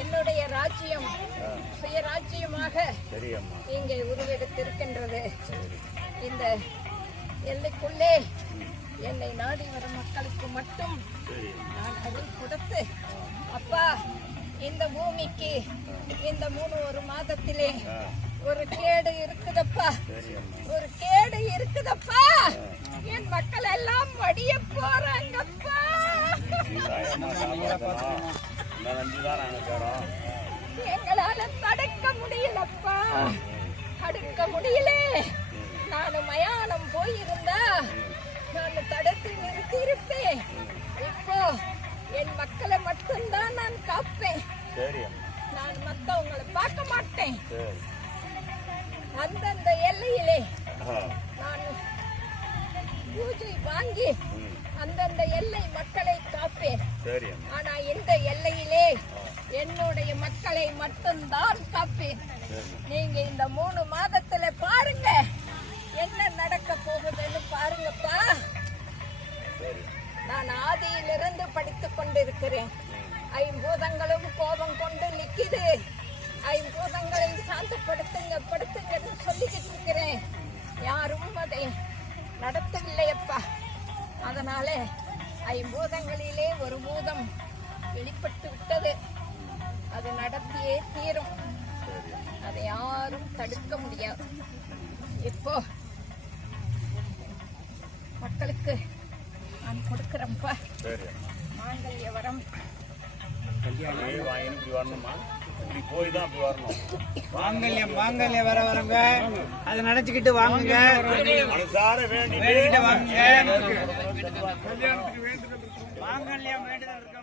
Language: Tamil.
என்னுடைய ராஜ்யம் சுயராஜ்யமாக இங்கே உருவெடுத்திருக்கின்றது. இந்த எல்லைக்குள்ளே என்னை நாடி வரும் மக்களுக்கு மட்டும் நான் அருள் கொடுத்து, அப்பா இந்த பூமிக்கு இந்த 3 மாதத்திலே ஒரு கேடு இருக்குதப்பா, ஒரு கேடு இருக்குதப்பா. என் மக்கள் எல்லாம் மடிய போறாங்கப்பா. எங்களால தடுக்க முடியலப்பா, தடுக்க முடியல. நான் மயானம் போயிருந்தா நான் தடுத்து நிறுத்தி இருப்பேன். இப்போ என் மக்களை மட்டும்தான் நான் காப்பேன். நான் மத்தவங்களை பார்க்க மாட்டேன். அந்தந்த எல்லையிலே நான் பூஜை வாங்கி அந்தந்த எல்லை மக்களை காப்பேன். ஆனா இந்த எல்லையிலே என்னுடைய மக்களை மட்டும்தான் காப்பேன். நீங்க இந்த 3 மாதத்துல பாருங்க என்ன நடக்க போகுதுன்னு பாருங்கப்பா. நான் ஆதியிலிருந்து படித்துக் கொண்டிருக்கிறேன். 5 கோபம் கொண்டு நிக்குது. 5 சாந்தப்படுத்துங்க படுத்துங்கன்னு சொல்லிக்கிட்டு இருக்கிறேன். யாரும் அதை நடத்தவில்லையப்பா. அதனால 5 ஒரு பூதம் வெளிப்பட்டு விட்டது. அது நடத்தியே தீரும். அதை யாரும் தடுக்க முடியாது. இப்போ மக்களுக்கு நான் கொடுக்கிறேன்ப்பா மாங்கல்ய வரம். மாங்கல்ய வர வரங்க அதை நினைச்சுக்கிட்டு வாங்குங்க. மாங்கல்யம் வேண்டுதல்